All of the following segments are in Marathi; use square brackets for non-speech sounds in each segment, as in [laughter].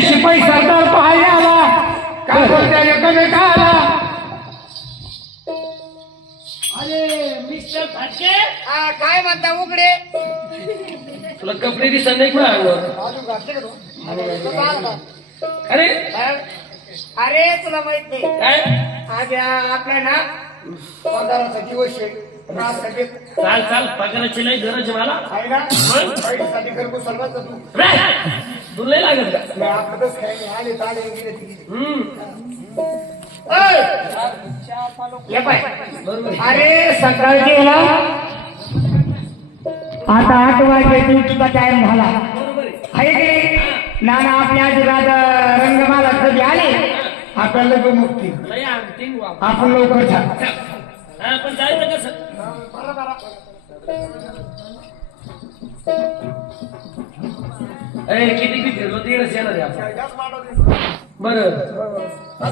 शिपाई सरदार पाहायला. आला काय बोलत्या एकमेकाला? अरे मिस्टर फाटके? हा, काय म्हणता उघडे? तुला कपडे दिसत नाही कुणा अंगावर? बाजू घातले का तू? अरे? अरे? अरे तुला माहीत नाही. काय? आज या आपल्या ना पगाराचा दिवस आहे. चाल चाल पगाराची लई गरज आहे मला मग? रे, तुला लागत का नाही, नाही. हम्म! ये पाय. बरोबर आहे. अरे ना आता आठ वाजले ड्युटीचा टाइम झाला बरोबर आहे. आहे की नाही? नाना आपल्या आजीराज रंगमाला कधी आले आपल्याला मुक्ती आणखीन. आपण लवकर छान हा, पण जायचं कसं अरे किती किती फिरलो तिकडेच येणार आहे बरं.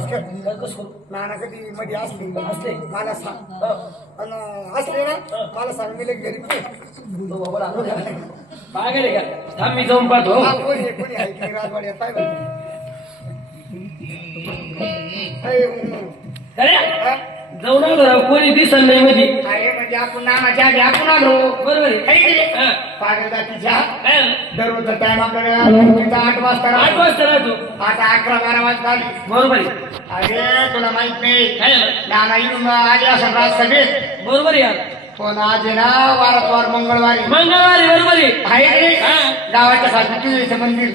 काय? कसं करू? नाना कधी मध्ये असली. असले? मला सांग. असले ना? मला सांग मी लगेच घरी? पागल का? थांब मी जाऊन पाहतो. कोणी कोणी आहे? राजवाड्यात बरं. हा? जाऊन आलो राव कोणी दिसल नाही मध्ये अरे म्हणजे आपण नानाच्या आधी आपण आलो बरोबर आहे आहे की नाही? हा. पागल जातीच्या काय? दररोजचा टाइम आपल्याला तिथं आठ वाजता आठ राहतो. वाजता राहतो आता अकरा बारा वाजता आली बरोबर आहे अरे तुला माहीत नाही काय? नाना येऊन आले असं रात सगळे बरोबर आहे यार पण आज आहे ना मंगळवारी. मंगळवारी बरोबर आहे. आहे की नाही? हा. गावाच्या तुझ्याचं मंदिर.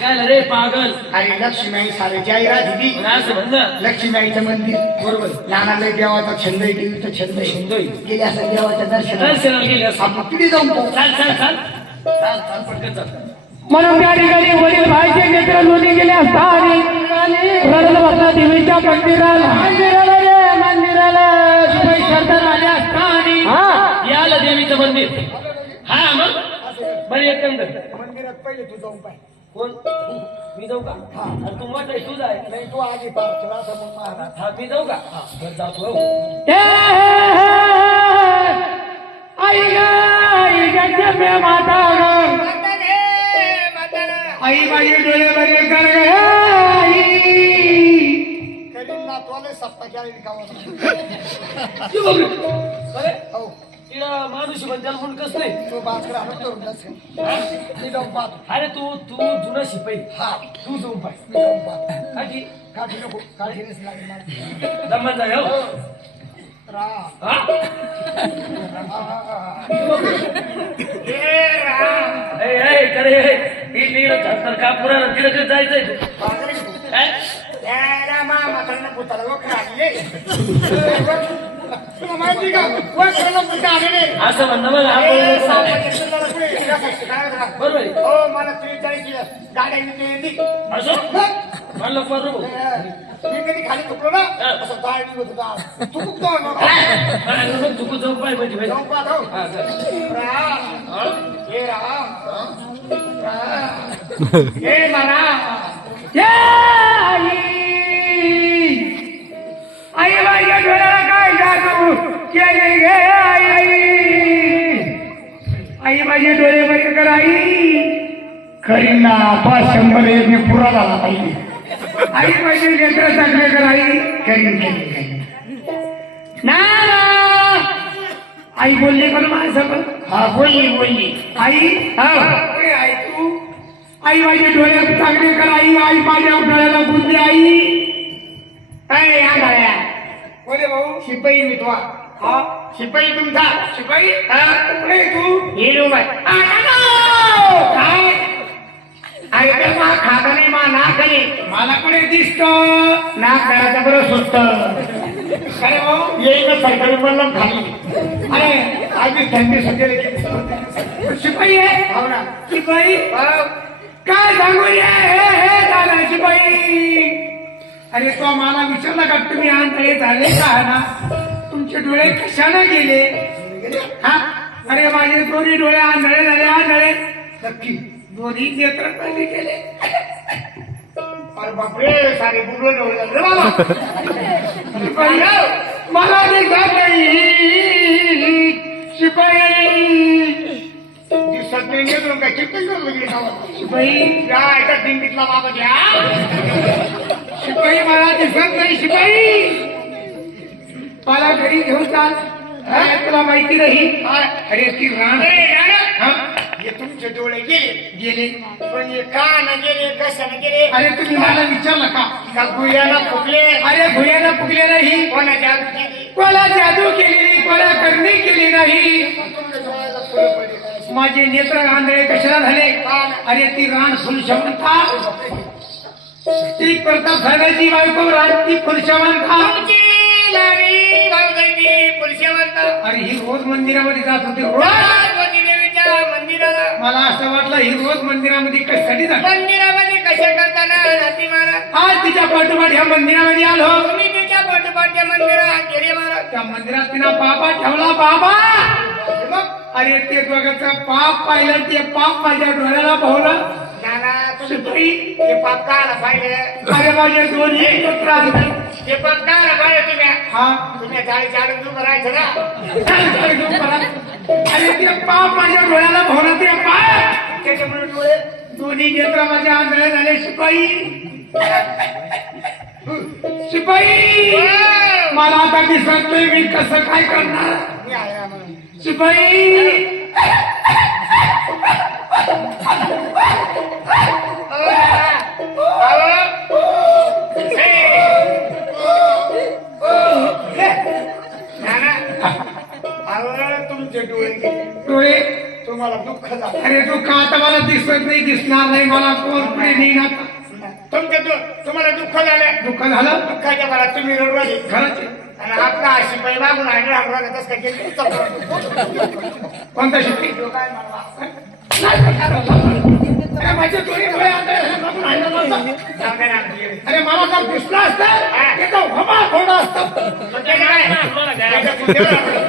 काय रे पागल. अरे लक्ष्मीबाई सारेची आई राहते पण असं मंदिर. बरोबर. नाना लय देवाचा छंद आहे देवीचा छंद आहे. छंद आहे. गेले असं देवाच्या दर्शनाला. दर्शनाला गेले असं आपण तिथे जाऊन पाहू. चाल चाल चाल. चाल चाल पटकन चाल. म्हणून त्या ठिकाणी वडील भाईचे नेत्र दोन्ही गेले असता रडत बसला देवीच्या मंदिराला. मंदिर. हा मग? बरं एकंदर मंदिरात पहिले तू जाऊन पाय. कोण? मी जाऊ का? आणि तू मोठा आहे, तू जाय नाही तू आधी पार. तुला असं मग महाराज हा मी जाऊ का? बरं जातो. हो. हे, हे, आई ग आई माता ग आई माझे डोळे बरे कर. ग हे, आई. अरे हो. तिला माणूस पण त्याला म्हणून कस नाही? तू बाजकडे आणून करून जास मी जाऊन पाहतो. अरे तू तू जुना शिपाई. हा. तू जाऊन पाय. मी जाऊन पाहतो. काठी. नको लागेल जाय हो. राम का? पुरा तिकडे कसं जायचंय? पागल [laughs] तुला माहिती का? वखराला भूत आलेले. असं म्हणणं बघ ए, आपण सावकाश तुला पुढे फिरायचं, काय होतं? बरोबर आहे. हो मला गाड्या येते असं? म्हणलं बरोबर मी कधी खाली झोपलो ना? असं निघत होता तू हा, जाऊन पाय म्हणजे भाई. जाऊन पाहतो हा. राम. हा? हे राम. राम. [laughs] हे ए, आई. डोळ्याला जादू गे आई. आई माझे डोळे बरे कर आई. करीना पाच शंभर एक मी पुरा झाला पाहिजे. आई माझे नेत्र चांगले कर आई. करीन ना आई बोलली पण माझ्यासोबत? हा बोलली बोलली. आई? हा. आई तू. आई माझे डोळे चांगले कर आई. आई माझ्या डोळ्याला बुद्धी आई. काय या गाड्या बोले भाऊ. शिपाई हा शिपाई तुमचा. शिपाई? हा? कुठे आहे तू? हिरो बाय काय? अरे ते मा खाता नाही मा नाक नाही मला कुठे दिसत. नाक करायचं बरं सुस्त काय भाऊ येईल सरकारी बनलं खाली. अरे आधी थंडी सुटेल शिपाई आहे? हो ना. शिपाई? काय सांगू हे हे झालं शिपाई. अरे तो मला विचारला का तुम्ही आंधळे झाले का ना? तुमचे डोळे कशाने गेले? हा? अरे माझे दोन्ही डोळे आंधळे झाले आंधळे. नक्की. दोन्ही नेत्र कमी गेले. अरे बापरे सारे बुबळे डोळे रे बाबा. मला निघत नाही. शिपाई शिपाई या एका बाबा घ्या. शिपाई मला दिसत नाही शिपाई. मला घरी घेऊन चाल. अरे तुला माहिती नाही. अरे ती अरे, हा? हे तुमचे डोळे गेले. गेले. पण हे का न गेले कशाने गेले? अरे तुम्ही मला विचारलं का? का फुकले अरे भुयाला फुगले नाही. केली कोणा जादू केलेली कोणा करणी केली नाही तुमच्या डोळ्याला फुलं पडली. माझे नेत्र आंधळे कशाला झाले? अरे ती रान फुलशवंता ती प्रताप साहेबांची बायको रान ती फुलशवंता तुमची लाडी रोज मंदिरामध्ये जात होती. मंदिराला. मला असं वाटलं ही रोज मंदिरामध्ये कशासाठी जात? मंदिरामध्ये कशा करताना महाराज आज तिच्या पाठोपाठ ह्या मंदिरामध्ये आलो. तुम्ही तिच्या पाठोपाठच्या मंदिरात गेले महाराज त्या मंदिरात तिनं बाबा ठेवला बाबा! मग? अरे ते दोघांचं पाप पाहिलं ते पाप माझ्या डोळ्याला शिपाई ते पाप काढा पाहिजे अरे माझे दोन्ही आहेत. ते पाप तुम्ही हा तुम्ही झाडी झाडून उभं राहायचं ना? काय काय घेऊन परत? अरे ते पाप माझ्या डोळ्याला भावलं ते पाप त्याच्यामुळे डोळे दोन्ही नेत्र माझ्या आंधळे झाले. शिपाई. शिपाई. मला आता दिसत नाही मी कसं काय करणार. शिपाई. दुःख झालं अरे तू का आता मला दिसत नाही दिसणार नाही मला कोण पुढे नाही ना तुमचे दु- तुम्हाला दुःख झालं दुःख झालं दुःखाच्या मला तुम्ही रडवाले खरंच आणि आपला मागून रागवाला तसं काय केलं कोणता म्हणा अरे माझे डोळे डोळे आंधळे झाले, बघून आहे ना माझं. जाऊ दे ना, गेले. अरे मला जर दिसलं त्याचा असतं